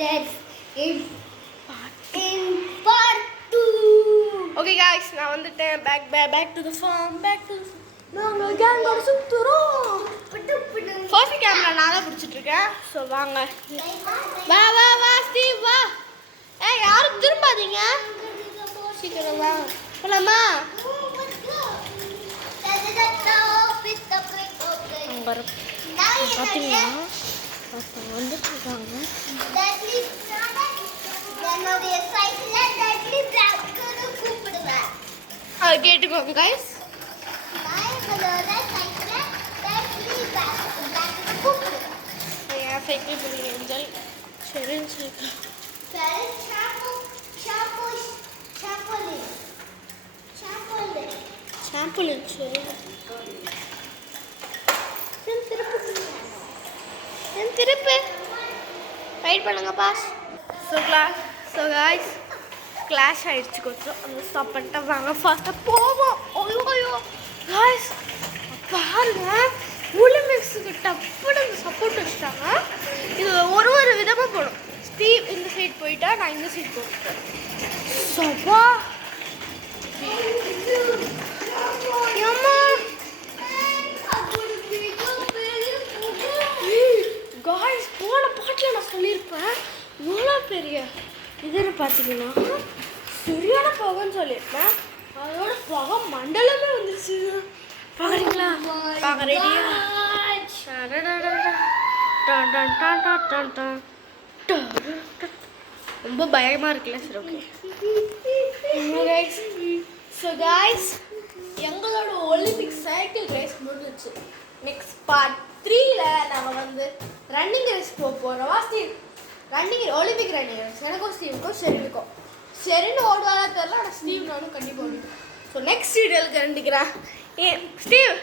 friends in part 2. Okay guys, நான் வந்துட்டேன். back to the farm. நாங்க கேங்கோட சுத்துறோம். ஃபர்ஸ்ட் கேமரா நான் தான் பிடிச்சிட்டு இருக்கேன். ஸோ வாங்க. வா ஸ்டீவ் வா. ஏய் யாரும் திரும்பாதீங்க. சீக்கிரம் வா. போலாமா? பார்த்தீங்களா வந்துட்டு இருக்காங்க. அது கேட்டுக்கோங்க கைஸ். என் சைக்கிள் பிடிங்க என்ஜாய். ஷெரின் சைக்கிள். சாம்பிளின் ஷெரின். திருப்பு வெயிட் பண்ணுங்க பாஸ். ஸோ காய்ஸ் கிளாஷ் ஆகிடுச்சு கொஞ்சம். அந்த ஸ்டாப் பண்ணிட்டு வாங்க ஃபாஸ்ட்டாக போவோம். ஐயோ காய்ஸ் பாருங்க ஒலிம்பிக்ஸுக்கு டப்புன்னு சப்போர்ட் வச்சுட்டாங்க. இது ஒரு விதமாக போடும். ஸ்டீவ் இந்த சைட் போயிட்டா நான் இந்த சைட் போட்டேன். சப்பா காய்ஸ் போன பாட்டில் நான் சொல்லியிருப்பேன் இவ்வளோ பெரிய இதுன்னு பார்த்தீங்கன்னா சரியான புகைன்னு சொல்லியிருப்பேன். அதோட புகை மண்டலமே வந்துருச்சு. பார்க்குறீங்களா? பார்க்குறீங்களா? ரொம்ப பயமாக இருக்குல்ல? சரி ஓகே. ஸோ காய்ஸ் எங்களோட ஒலிம்பிக் சைக்கிள் ரேஸ் முடிஞ்சிச்சு. நெக்ஸ்ட் பார்ட் 3ல நாங்கள் வந்து ரன்னிங் ரேஸ் போகிறோம். Steve running Olympic running race எனக்கும் ஸ்டீவுக்கும் ஷெரினுக்கும். ஷெரின் ஓடுவாரா தெரில, ஆனால் ஸ்டீவ் நானும் கண்டிப்பாக ஓடிடும். ஸோ நெக்ஸ்ட் வீடியோவில் கண்டிக்கிறேன். ஸ்டீவ்